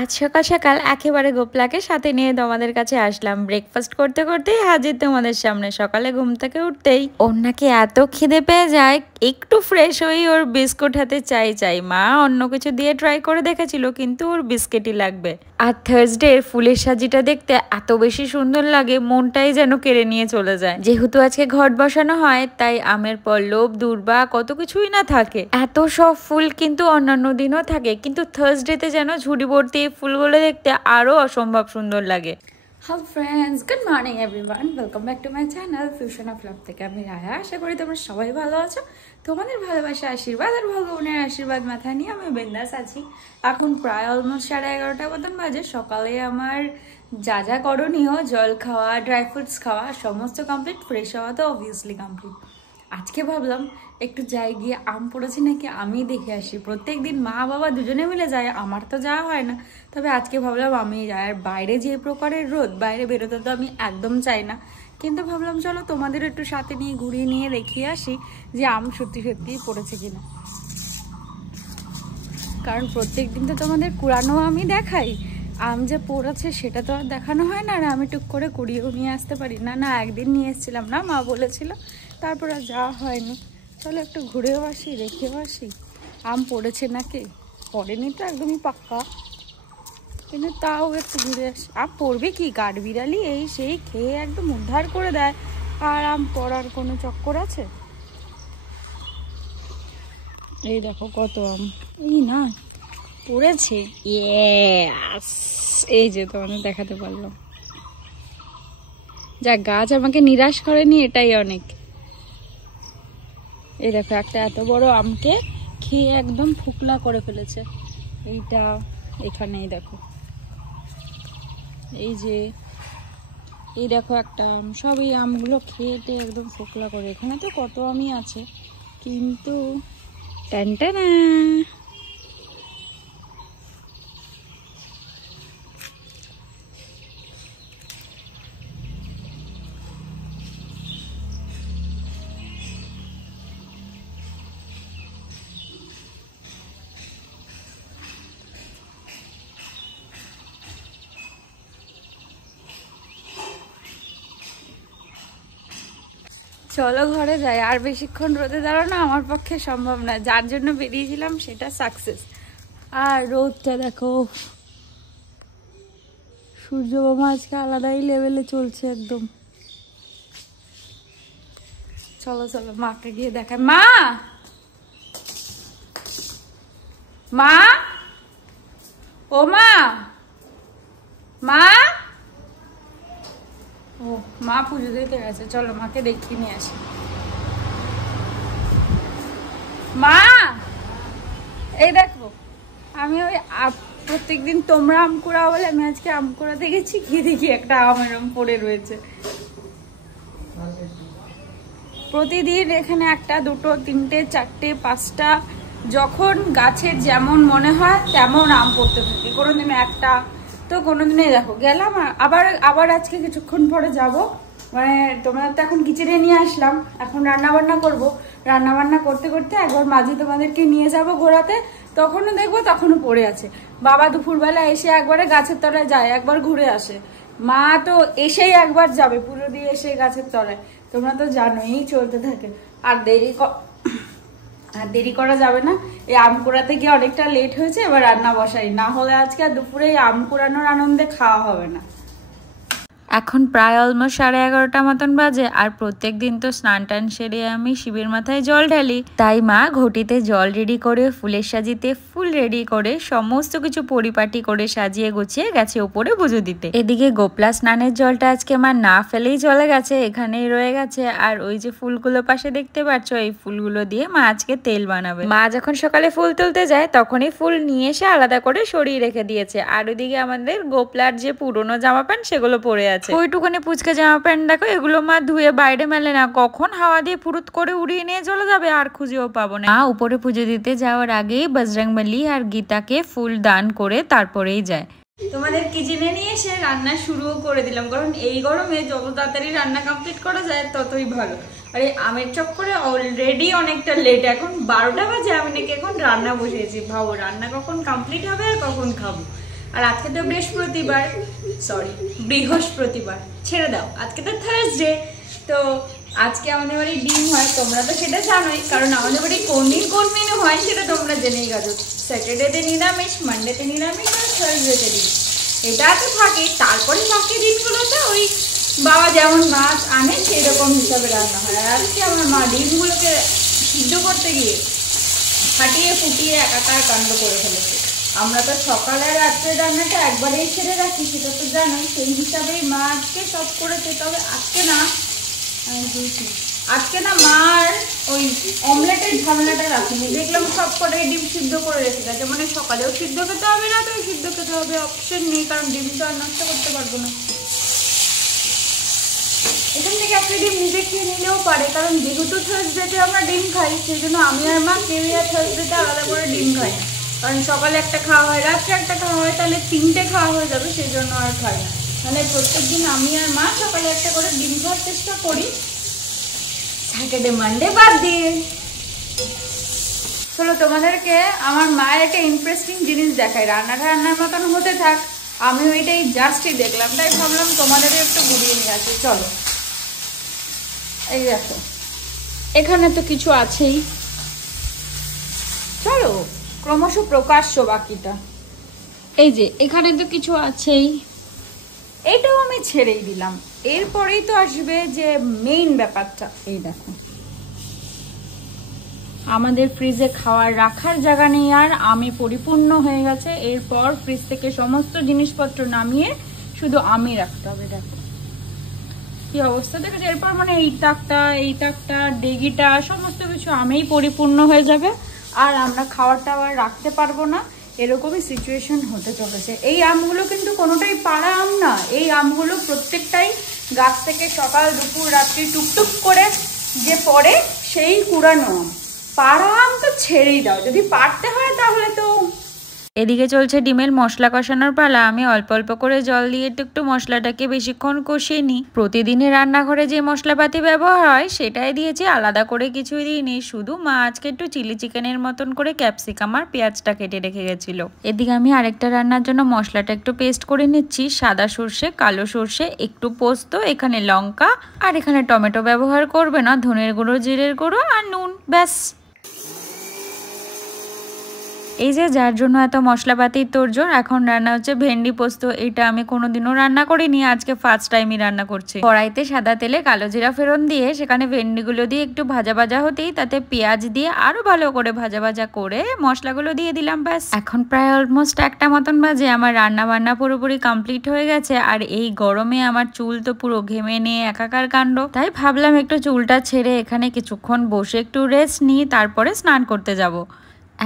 আজ সকাল সকাল একেবারে গোপলাকে সাথে নিয়ে তোমাদের কাছে আসলাম। ব্রেকফাস্ট করতে করতেই হাজির তোমাদের সামনে। সকালে ঘুম থেকে উঠতেই ওর নাকি এত খিদে পেয়ে যায়, একটু ফ্রেশ হই ওর বিস্কুট হাতে চাই। মা অন্য কিছু দিয়ে ট্রাই করে দেখেছিল, কিন্তু ওর বিস্কিটই লাগবে। আর থার্সডে ফুলের সাজিটা দেখতে এত বেশি সুন্দর লাগে, মনটাই যেন কেড়ে নিয়ে চলে যায়। যেহেতু আজকে ঘট বসানো হয়, তাই আমের পল্লব, দূর্বা, কত কিছুই না থাকে। এত সব ফুল কিন্তু অন্যান্য দিনও থাকে, কিন্তু থার্সডেতে যেন ঝুড়ি ভর্তি ফুলগুলো দেখতে আরো অসম্ভব সুন্দর লাগে। Hi friends, good morning everyone. Welcome back to my channel Fusion of Love থেকে আমি রায়া। আশা করি তোমরা সবাই ভালো আছো। তোমাদের ভালোবাসা, আশীর্বাদ আর ভগবানের আশীর্বাদ মাথায় নিয়ে আমি বিন্দাস আছি। এখন প্রায় অলমোস্ট 11:30 মতন বাজে। সকালে আমার যা করণীয়, জল খাওয়া, ড্রাই ফ্রুটস খাওয়া সমস্ত কমপ্লিট, ফ্রেশ হওয়া তো অবভিয়াসলি কমপ্লিট। আজকে ভাবলাম একটু যাই, গিয়ে আম পড়েছি নাকি আমি দেখে আসি। প্রত্যেক দিন মা বাবা দুজনে মিলে যায়, আমার তো যাওয়া হয় না। তবে আজকে ভাবলাম আমি যাই। আর বাইরে যে প্রকারের রোদ, বাইরে বেরোতে তো আমি একদম চাই না, কিন্তু ভাবলাম চলো তোমাদের একটু সাথে নিয়ে ঘুরিয়ে নিয়ে দেখিয়ে আসি যে আম সত্যি সত্যিই পড়েছে কিনা। কারণ প্রত্যেক দিন তো তোমাদের কুড়ানো আমি দেখাই, আম যে পড়েছে সেটা তো আর দেখানো হয় না। আর আমি টুক করে কুড়িয়েও নিয়ে আসতে পারি না। একদিন নিয়ে এসেছিলাম না, মা বলেছিল, তারপর আর যাওয়া হয়নি। চলো একটু ঘুরেও আসি, দেখেও আসি আম পড়েছে নাকি। পড়েনি তো একদমই পাক্কা, কিন্তু তাও একটু ঘুরে আসি। আম পড়বে কি, কাঠবিড়ালি এই সেই খেয়ে একদম উদ্ধার করে দেয়, আর আম পড়ার কোনো চক্কর আছে? এই দেখো কত আম, এই না পড়েছে। এই যে তোমাদের দেখাতে পারলাম। যা গাছ আমাকে নিরাশ করেনি, এটাই অনেক। এই দেখো একটা এত বড় আমকে খেয়ে একদম ফোকলা করে ফেলেছে। এইটা এখানেই দেখো, এই যে এই দেখো একটা আম, সব এই আমগুলো খেয়ে একদম ফোকলা করে। এখানে তো কত আমই আছে, কিন্তু টানটানা চলো ঘরে যাই। আর বেশিক্ষণ রোদে দাঁড়ানো আমার পক্ষে সম্ভব না, যার জন্য বেরিয়েছিলাম সেটা সাকসেস। আর রোদটা দেখো, সূর্য মামা আজকে আলাদাই লেভেলে চলছে একদম। চলো চলো মাকে গিয়ে দেখায়। মা, মা, ও মা, মা, ও মা পুজো দিতে গেছে, চলো মাকে দেখিয়ে নিয়ে আসি। মা, এই দেখো আমি ওই প্রত্যেকদিন তোমরা আম কুড়াও বলে আমি আজকে আম কুড়াতে গেছি, গিয়ে দেখি একটা আম এরম পড়ে রয়েছে। প্রতিদিন এখানে একটা, দুটো, তিনটে, চারটে, পাঁচটা, যখন গাছের যেমন মনে হয় তেমন আম পড়তে থাকে। কোনোদিন একটা, তো কোনোদিনে দেখো গেলাম, আবার আজকে কিছুক্ষণ পরে যাব। মানে তোমরা তো এখন কিচেনে নিয়ে আসলাম, এখন রান্না বান্না করবো। রান্না বান্না করতে করতে একবার মাঝে তোমাদেরকে নিয়ে যাব ঘোরাতে, তখনও দেখবো তখনও পড়ে আছে। বাবা দুপুরবেলা এসে একবারে গাছের তলায় যায়, একবার ঘুরে আসে। মা তো এসেই একবার যাবে, পুজো দিয়ে এসে গাছের তলায়। তোমরা তো জানোই চলতে থাকে। আর দেরি করা যাবে না। এই আম কুড়াতে গিয়ে অনেকটা লেট হয়েছে, এবার রান্না বসাই, না হলে আজকে আর দুপুরে আম কুড়ানোর আনন্দে খাওয়া হবে না। এখন প্রায় অলমোস্ট 11:30 মতন বাজে। আর প্রত্যেক দিন তো স্নান টান সেরে আমি শিবের মাথায় জল ঢালি, তাই মা ঘটিতে জল রেডি করে, ফুলের সাজিতে ফুল রেডি করে, সমস্ত কিছু পরিপাটি করে সাজিয়ে গুছিয়ে গেছে ওপরে পুজো দিতে। এদিকে গোপলা স্নানের জলটা আজকে মা না ফেলেই চলে গেছে, এখানেই রয়ে গেছে। আর ওই যে ফুলগুলো পাশে দেখতে পাচ্ছ, এই ফুলগুলো দিয়ে মা আজকে তেল বানাবে। মা যখন সকালে ফুল তুলতে যায় তখনই ফুল নিয়ে এসে আলাদা করে সরিয়ে রেখে দিয়েছে। আর ওইদিকে আমাদের গোপলার যে পুরোনো জামা প্যান্ট সেগুলো পরে আছে। ওইটুকুনি পুচকে জামা প্যান্ট দেখো, এগুলো মা ধুয়ে বাইরে মেলে না, কখন হাওয়া দিয়ে ফুরুত করে উড়িয়ে নিয়ে চলে যাবে, আর খুঁজেও পাবো না। মা উপরে পুজো দিতে যাওয়ার আগেই বজরংবলী আর গীতাকে ফুল দান করে তারপরেই যায়। তোমাদের কিচেনে নিয়ে এসে রান্না শুরুও করে দিলাম, কারণ এই গরমে যত তাড়াতাড়ি রান্না কমপ্লিট করা যায় ততই ভালো। আর এই আমের চক্করে অলরেডি অনেকটা লেট, এখন 12টা বাজে, আমি নাকি এখন রান্না বসিয়েছি। ভাবো রান্না কখন কমপ্লিট হবে আর কখন খাবো। আর আজকে তো বৃহস্পতিবার, ছেড়ে দাও, আজকে তো থার্সডে। তো আজকে আমাদের বাড়ি ডিম হয়, তোমরা তো সেটা জানোই, কারণ আমাদের বাড়ি কোন দিন কোন মেনু হয় সেটা তোমরা জেনেই গেছো। স্যাটারডেতে নিরামিষ, মানডেতে নিরামিষ, আর থার্সডেতে ডিম, এটা তো থাকে। তারপরে বাকি দিনগুলোতে ওই বাবা যেমন মাছ আনে সেই রকম হিসাবে রান্না হয়। আর আজকে আমার মা ডিমগুলোকে সিদ্ধ করতে গিয়ে ফাটিয়ে ফুটিয়ে একাকার কাণ্ড করে ফেলেছে। আমরা তো সকালে রাত্রে রান্নাটা একবারেই ছেড়ে রাখি, সেটা তো জানোই, সেই হিসাবেই মা আজকে সব করেছে। তবে আজকে না মার ওই অমলেটের ঝামেলাটা রাখিনি, দেখলাম সব কটাই ডিম সিদ্ধ করে রেখে গেছে। মানে সকালেও সিদ্ধ খেতে হবে না, তো সিদ্ধ খেতে হবে, অপশন নেই, কারণ ডিম তো আর নষ্ট করতে পারবো না। এখান থেকে একটা ডিম নিজে খেয়ে নিলেও পারে, কারণ যেহেতু থার্সডেতে আমরা ডিম খাই, সেই জন্য আমি আর মা কেউই আর থার্সডেতে আলাদা করে ডিম খাই না। কারণ সকালে একটা খাওয়া হয়, রাত্রে একটা খাওয়া হয়, তাহলে 3টে খাওয়া হয়ে যাবে, সেই জন্য আর খাই না। তাহলে প্রত্যেকদিন আমি আর মা সকালে একটা করে ডিম খাওয়ার চেষ্টা করি, স্যাটারডে মানডে বাদ দিয়ে। চলো তোমাদেরকে আমার মায়ের একটা ইন্টারেস্টিং জিনিস দেখাই। রান্নার মতন হতে থাক, আমি ওইটাই জাস্টই দেখলাম, তাই ভাবলাম তোমাদেরও একটু ঘুরিয়ে নিয়ে আসি। চলো, এই দেখো, এখানে তো কিছু আছেই, চলো ক্রমশ প্রকাশ্য বাকিটা। এই যে এখানে তো কিছু আছেই, এটাও আমি ছেড়েই দিলাম। এরপরেই তো আসবে যে মেইন ব্যাপারটা। এই দেখো, আমাদের ফ্রিজে খাওয়ার রাখার জায়গা নেই, আর আমি পরিপূর্ণ হয়ে গেছে। এরপর ফ্রিজ থেকে সমস্ত জিনিসপত্র নামিয়ে শুধু আমি রাখতে হবে। দেখো কি অবস্থা দেখেছো। এরপর মানে এই তাকটা ডেগিটা সমস্ত কিছু আমিই পরিপূর্ণ হয়ে যাবে, আর আমরা খাওয়ারটা আর রাখতে পারবো না, এরকমই সিচুয়েশন হতে চলেছে। এই আমগুলো কিন্তু কোনোটাই পাড়া আম না, এই আমগুলো প্রত্যেকটাই গাছ থেকে সকাল দুপুর রাত্রি টুকটুক করে যে পড়ে সেই কুড়ানো আম। পাড়া আম তো ছেড়েই দাও, যদি পাড়তে হয় তাহলে তো। এদিকে চলছে ডিমের মশলা কষানোর পালা। আমি অল্প অল্প করে জল দিয়ে একটু মশলাটাকে বেশিক্ষণ কষিয়ে নিই। প্রতিদিনের রান্নাঘরে যে মশলাপাতি ব্যবহার হয় সেটাই দিয়েছি, আলাদা করে কিছুই দিইনি। শুধু মা আজকে একটু চিলি চিকেনের মতন করে ক্যাপসিকাম আর পেঁয়াজটা কেটে রেখে গেছিল। এদিকে আমি আরেকটা রান্নার জন্য মশলাটা একটু পেস্ট করে নিচ্ছি। সাদা সর্ষে, কালো সর্ষে, একটু পোস্ত, এখানে লঙ্কা, আর এখানে টমেটো ব্যবহার করবে না, ধনের গুঁড়ো, জিরের গুঁড়ো আর নুন, ব্যাস। এই যে যার জন্য এত মশলাপাতির তোড়জোড়, এখন রান্না হচ্ছে ভেন্ডি পোস্ত। এটা আমি কোনোদিনও রান্না করিনি, আজকে ফার্স্ট টাইমই রান্না করছি। কড়াইতে সাদা তেলে কালো জিরা ফোড়ন দিয়ে সেখানে ভেন্ডিগুলো দিয়ে একটু ভাজা ভাজা হতেই তাতে পেঁয়াজ দিয়ে আরো ভালো করে ভাজা ভাজা করে মশলাগুলো দিয়ে দিলাম, ব্যাস। এখন প্রায় অলমোস্ট 1টা মতন বাজে, আমার রান্না বান্না পুরোপুরি কমপ্লিট হয়ে গেছে। আর এই গরমে আমার চুল তো পুরো ঘেমে নিয়ে একাকার কাণ্ড, তাই ভাবলাম একটু চুলটা ছেড়ে এখানে কিছুক্ষণ বসে একটু রেস্ট নিই, তারপরে স্নান করতে যাব।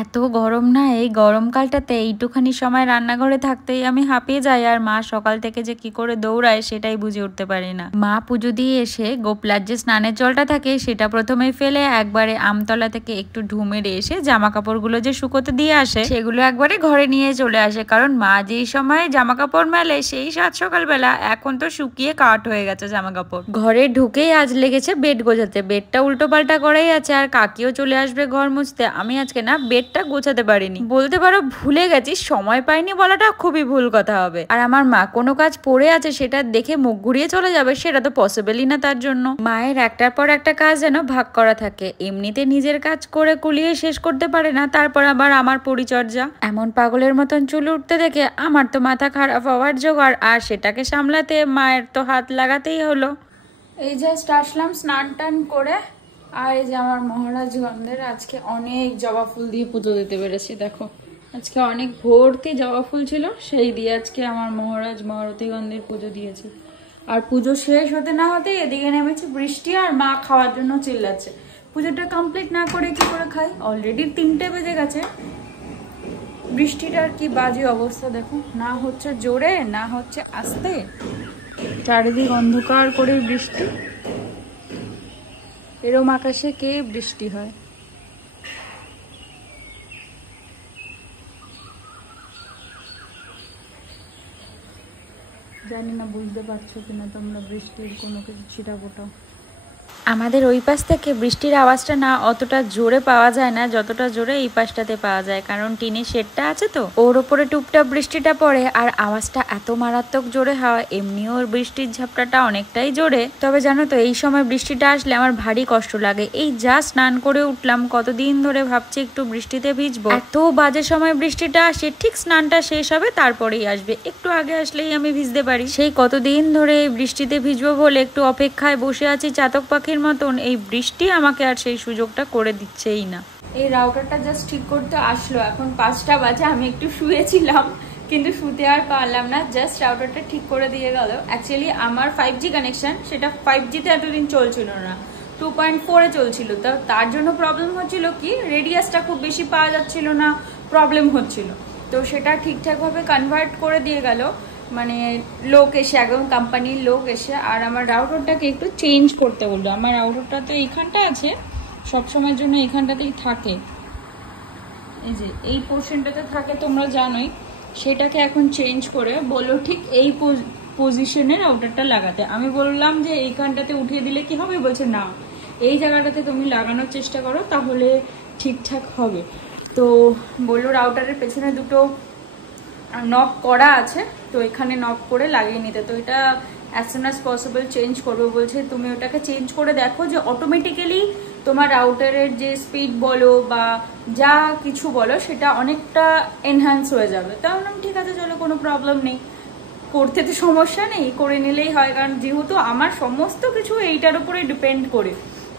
এত গরম না, এই গরমকালটাতে এইটুখানি সময় রান্নাঘরে থাকতেই আমি হাঁপিয়ে যাই। আর মা সকাল থেকে যে কি করে দৌড়ায় সেটাই বুঝে উঠতে পারি না। মা পুজো দিয়ে এসে গোপলার যে স্নানের জলটা থাকে সেটা প্রথমে ফেলে একবারে আমতলা থেকে একটু ঢুমেরে এসে জামা কাপড়গুলো যে শুকোতে দিয়ে আসে সেগুলো একবারে ঘরে নিয়ে চলে আসে। কারণ মা যেই সময় জামা কাপড় মেলে সেই সাত সকালবেলা, এখন তো শুকিয়ে কাট হয়ে গেছে জামা কাপড়। ঘরে ঢুকেই আজ লেগেছে বেড গোছাতে, বেডটা উল্টো পাল্টা করাই আছে, আর কাকিও চলে আসবে ঘর মুছতে। আমি আজকে না বেডটা গোছাতে পারিনি, বলতে পারো ভুলে গেছি, সময় পাইনি বলাটা খুবই ভুল কথা হবে। আর আমার মা কোনো কাজ পড়ে আছে সেটা দেখে মুখ ঘুরিয়ে চলে যাবে, সেটা তো পসিবলই না। তার জন্য মায়ের একটার পর একটা কাজ যেন ভাগ করা থাকে। এমনিতে নিজের কাজ করে কুলিয়ে শেষ করতে পারে না, তারপর আবার আমার পরিচর্যা। এমন পাগলের মতন চুল উঠতে দেখে আমার তো মাথা খারাপ হওয়ার জোগাড়, আর সেটাকে সামলাতে মায়ের তো হাত লাগাতেই হলো। এই জাস্ট আসলাম স্নান টান করে, আর এই যে আমার মহারাজগন্ধের আজকে অনেক জবা ফুল দিয়ে পুজো দিতে পেরেছি। দেখো আজকে অনেক ভর্তি জবা ফুল ছিল, সেই দিয়ে আজকে আমার মহারথীগন্ধের পুজো দিয়েছি। আর পুজো শেষ হতে না হতেই এদিকে নেমেছে বৃষ্টি, আর মা খাওয়ার জন্য চিল্লাচ্ছে। পুজোটা কমপ্লিট না করে কি করে খাই, অলরেডি 3টে বেজে গেছে। বৃষ্টিটার কি বাজে অবস্থা দেখো, না হচ্ছে জোরে না হচ্ছে আস্তে, চারিদিক অন্ধকার করে বৃষ্টি। এরম আকাশে কে বৃষ্টি হয়। জানি না বুঝতে পারছো কিনা তোমরা বৃষ্টির কোনো কিছু ছিটাফোঁটা। আমাদের ওই পাশ থেকে বৃষ্টির আওয়াজটা না অতটা জোরে পাওয়া যায় না যতটা জোরে এই পাশটাতে পাওয়া যায়, কারণ টিনের শেডটা আছে তো, ওর ওপরে টুপটাপ বৃষ্টিটা পড়ে আর আওয়াজটা এত মারাত্মক জোরে হয়। এমনিও ওর বৃষ্টির ঝাপটাটা অনেকটাই জোরে। তবে জানো তো, এই সময় বৃষ্টিটা আসলে আমার ভারী কষ্ট লাগে। এই যা স্নান করে উঠলাম, কতদিন ধরে ভাবছি একটু বৃষ্টিতে ভিজবো, এত বাজে সময় বৃষ্টিটা আসে, ঠিক স্নানটা শেষ হবে তারপরেই আসবে, একটু আগে আসলেই আমি ভিজতে পারি। সেই কতদিন ধরে বৃষ্টিতে ভিজবো বলে একটু অপেক্ষায় বসে আছি চাতক পাখির মতন। এই বৃষ্টি আমাকে আর সেই সুযোগটা করে দিচ্ছেই না। এই রাউটারটা জাস্ট ঠিক করতে আসলো, এখন 5টা বাজে, আমি একটু শুয়েছিলাম কিন্তু শুতে আর পারলাম না, জাস্ট রাউটারটা ঠিক করে দিয়ে গেল। অ্যাকচুয়ালি আমার 5G কানেকশন, সেটা 5Gতে এতদিন চলছিল না, 2.4-এ চলছিল। তো তার জন্য প্রবলেম হচ্ছিল কি, রেডিয়াসটা খুব বেশি পাওয়া যাচ্ছিল না, প্রবলেম হচ্ছিল। তো সেটা ঠিকঠাকভাবে কনভার্ট করে দিয়ে গেল, মানে লোক এসে, একদম কোম্পানির লোক এসে। আর আমার রাউটারটাকে একটু চেঞ্জ করতে বললো। আমার রাউটারটা তো এইখানটা আছে, সবসময়ের জন্য এইখানটাতেই থাকে, এই যে এই পোর্শনটাতে থাকে, তোমরা জানোই। সেটাকে এখন চেঞ্জ করে বললো ঠিক এই পজিশনে রাউটারটা লাগাতে। আমি বললাম যে এইখানটাতে উঠিয়ে দিলে কি হবে, বলছে না, এই জায়গাটাতে তুমি লাগানোর চেষ্টা করো, তাহলে ঠিকঠাক হবে। তো বললো রাউটারের পেছনে দুটো নক করা আছে, তো এখানে নক করে লাগিয়ে নিতে। তো এটা as soon as possible change করবো বলছে। তুমি ওটাকে চেঞ্জ করে দেখো যে অটোমেটিক্যালি তোমার রাউটারের যে স্পিড বলো বা যা কিছু বলো সেটা অনেকটা এনহ্যান্স হয়ে যাবে। তা বললাম ঠিক আছে, চলো, কোনো প্রবলেম নেই, করতে তো সমস্যা নেই, করে নিলেই হয়। কারণ যেহেতু আমার সমস্ত কিছু এইটার উপরে ডিপেন্ড করে,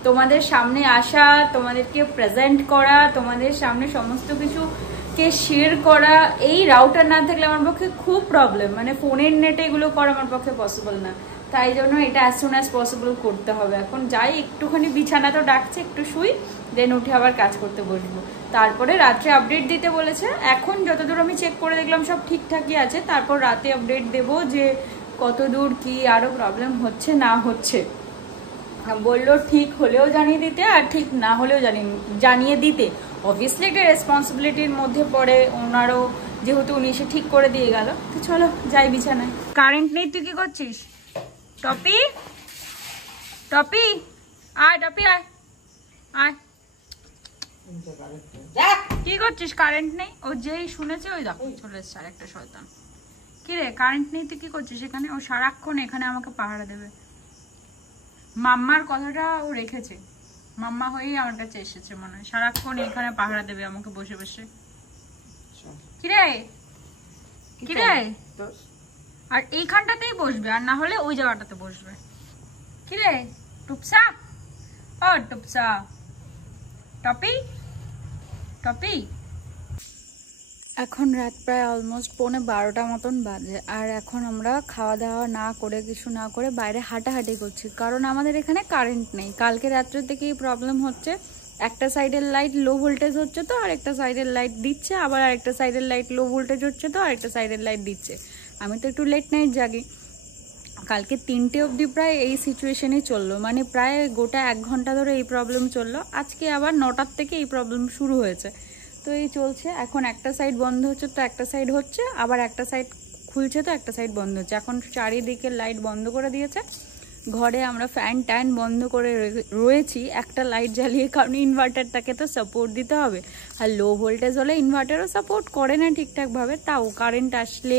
তোমাদের সামনে আসা, তোমাদেরকে প্রেজেন্ট করা, তোমাদের সামনে সমস্ত কিছু কে শেয়ার করা, এই রাউটার না থাকলে আমার পক্ষে খুব প্রবলেম, মানে ফোনের নেটে এগুলো করা আমার পক্ষে পসিবল না। তাই জন্য এটা অ্যাজ সুন অ্যাজ পসিবল করতে হবে। এখন যাই, একটুখানি বিছানা তো ডাকছে, একটু শুই, দেন উঠে আবার কাজ করতে বসবো। তারপরে রাত্রে আপডেট দিতে বলেছে। এখন যতদূর আমি চেক করে দেখলাম সব ঠিকঠাকই আছে, তারপর রাতে আপডেট দেবো যে কতদূর কি আরও প্রবলেম হচ্ছে না হচ্ছে। বললো ঠিক হলেও জানিয়ে দিতে, আর ঠিক না হলেও জানিয়ে দিতে। অবভিয়াসলি একটা রেসপন্সিবিলিটির মধ্যে পড়ে ওনারও, যেহেতু উনি এসে ঠিক করে দিয়ে গেল। তো চলো যাই বিছানায়। কারেন্ট নেই, তুই কি করছিস? টপি, টপি আয়, টপি আয়, আয়, কি করছিস? কারেন্ট নেই। ও যেই শুনেছে ওই দেখো চলে এসছে আর একটা শয়তান। কি রে, কারেন্ট নেই, তুই কি করছিস এখানে? ও সারাক্ষণ এখানে আমাকে পাহারা দেবে। মাম্মার কথাটা ও রেখেছে, মাম্মা হয়েই আমার কাছে এসেছে মনে হয়, সারাক্ষণ এখানে পাহারা দেবে আমাকে বসে বসে। কিরে, কিরে, আর এইখানটাতেই বসবে, আর না হলে ওই জায়গাটাতে বসবে। কিরে টুপসা, ও টুপসা, টপি, টপি। এখন রাত প্রায় অলমোস্ট 11:15 মতন বাজে, আর এখন আমরা খাওয়া দাওয়া না করে, কিছু না করে বাইরে হাঁটাহাঁটি করছি, কারণ আমাদের এখানে কারেন্ট নেই। কালকে রাত্রে থেকেই প্রবলেম হচ্ছে, একটা সাইডের লাইট লো ভোল্টেজ হচ্ছে তো আরেকটা সাইডের লাইট দিচ্ছে, আবার আরেকটা সাইডের লাইট লো ভোল্টেজ হচ্ছে তো আরেকটা সাইডের লাইট দিচ্ছে। আমি তো একটু লেট নাইট জাগি, কালকে 3টে অবধি প্রায় এই সিচুয়েশনই চললো, মানে প্রায় গোটা 1 ঘন্টা ধরে এই প্রবলেম চললো। আজকে আবার 9টার থেকে এই প্রবলেম শুরু হয়েছে, তো এই চলছে। এখন একটা সাইড বন্ধ হচ্ছে তো একটা সাইড হচ্ছে, আবার একটা সাইড খুলছে তো একটা সাইড বন্ধ হচ্ছে। এখন চারিদিকে লাইট বন্ধ করে দিয়েছে, ঘরে আমরা ফ্যান ট্যান বন্ধ করে রয়েছি, একটা লাইট জ্বালিয়ে, কারণ ইনভার্টারটাকে তো সাপোর্ট দিতে হবে। আর লো ভোল্টেজ হলে ইনভার্টারও সাপোর্ট করে না ঠিকঠাকভাবে, তাও কারেন্ট আসলে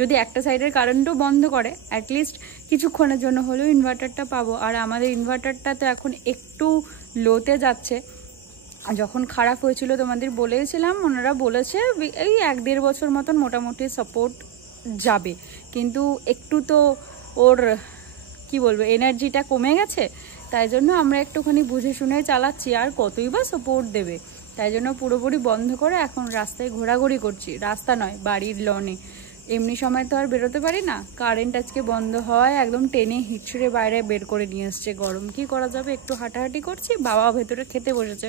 যদি একটা সাইডের কারেন্টও বন্ধ করে, অ্যাটলিস্ট কিছুক্ষণের জন্য হলেও ইনভার্টারটা পাবো। আর আমাদের ইনভার্টারটা তো এখন একটু লোতে যাচ্ছে, যখন খারাপ হয়েছিল তোমাদের বলেছিলাম, ওনারা বলেছে এই 1-1.5 বছর মতন মোটামুটি সাপোর্ট যাবে, কিন্তু একটু তো ওর কি বলবো এনার্জিটা কমে গেছে, তাই জন্য আমরা একটুখানি বুঝে শুনে চালাচ্ছি, আর কতই বা সাপোর্ট দেবে। তাই জন্য পুরোপুরি বন্ধ করে এখন রাস্তায় ঘোরাঘুরি করছি, রাস্তা নয় বাড়ির লনে। এমনি সময় তো আর বেরোতে পারি না, কারেন্ট আজকে বন্ধ হয় একদম টেনে হিচড়ে বাইরে বের করে নিয়ে এসছে। গরম কি করা যাবে, একটু হাঁটাহাঁটি করছি। বাবা ভেতরে খেতে বসেছে,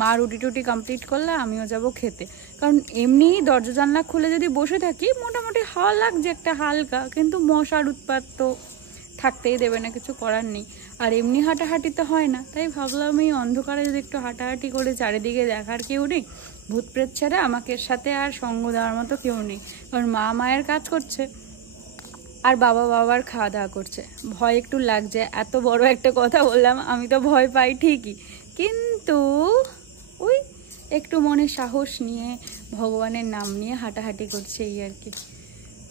মা রুটি টুটি কমপ্লিট করলে আমিও যাব খেতে, কারণ এমনি দরজা জানলা খুলে যদি বসে থাকি মোটামুটি হাওয়া লাগছে একটা হালকা, কিন্তু মশার উৎপাত তো থাকতেই দেবে না, কিছু করার নেই। আর এমনি হাঁটাহাঁটি তো হয় না, তাই ভাবলাম এই অন্ধকারে যদি একটু হাঁটাহাঁটি করে, চারিদিকে দেখার কেউ নেই, ভূত প্রেত ছাড়া আমাকে সাথে আর সঙ্গ দেওয়ার মতো কেউ নেই, কারণ মা মায়ের কাজ করছে আর বাবার খাওয়া দাওয়া করছে। ভয় একটু লাগছে, এত বড় একটা কথা বললাম, আমি তো ভয় পাই ঠিকই, কিন্তু ওই একটু মনে সাহস নিয়ে ভগবানের নাম নিয়ে হাঁটাহাঁটি করছে এই আর কি।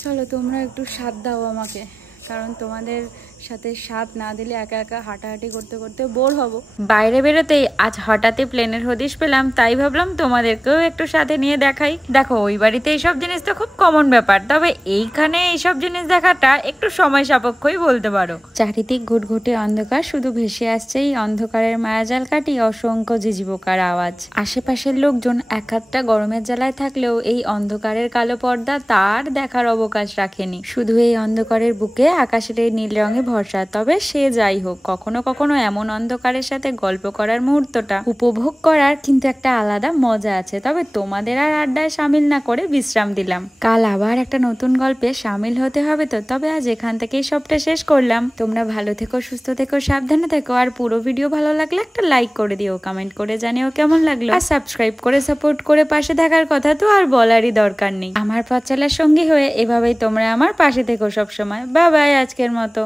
চলো তোমরা একটু সাথ দাও আমাকে, কারণ তোমাদের সাথে সাথ না দিলে একা একা হাঁটাহাঁটি করতে করতে বোর হব। বাইরে বেরোতেই আজ হঠাৎই প্লেনের হদিশ পেলাম, তাই ভাবলাম তোমাদেরকেও একটু সাথে নিয়ে দেখাই। দেখো ওই বাড়িতে এইসব জিনিস তো খুব কমন ব্যাপার, তবে এইখানে এইসব জিনিস দেখাটা একটু সময় সাপেক্ষই বলতে পারো। চারিদিক ঘুটঘুটে অন্ধকার, শুধু ভেসে আসছে এই অন্ধকারের মায়াজাল কাটিয়ে অসংখ্য ঝিঝিপোকার আওয়াজ। আশেপাশের লোকজন এক আধটা গরমের জ্বালায় থাকলেও এই অন্ধকারের কালো পর্দা তার দেখার অবকাশ রাখেনি। শুধু এই অন্ধকারের বুকে আকাশের এই নীল রঙে ভরসা। তবে সে যাই হোক, কখনো কখনো এমন অন্ধকারের সাথে গল্প করার মুহূর্তটা উপভোগ করার কিন্তু একটা আলাদা মজা আছে। তবে তোমাদের আর আড্ডায় সামিল না করে বিশ্রাম দিলাম, কাল আবার একটা নতুন গল্পে সামিল হতে হবে। তো তবে আজ এখান থেকেই সবটা শেষ করলাম। তোমরা ভালো থেকো, সুস্থ থেকো, সাবধানে থেকো। আর পুরো ভিডিও ভালো লাগলে একটা লাইক করে দিও, কমেন্ট করে জানিও কেমন লাগলো, আর সাবস্ক্রাইব করে সাপোর্ট করে পাশে থাকার কথা তো আর বলারই দরকার নেই। আমার পথ চলার সঙ্গী হয়ে এভাবেই তোমরা আমার পাশে থেকো সবসময়। বাই বাই আজকের মতো।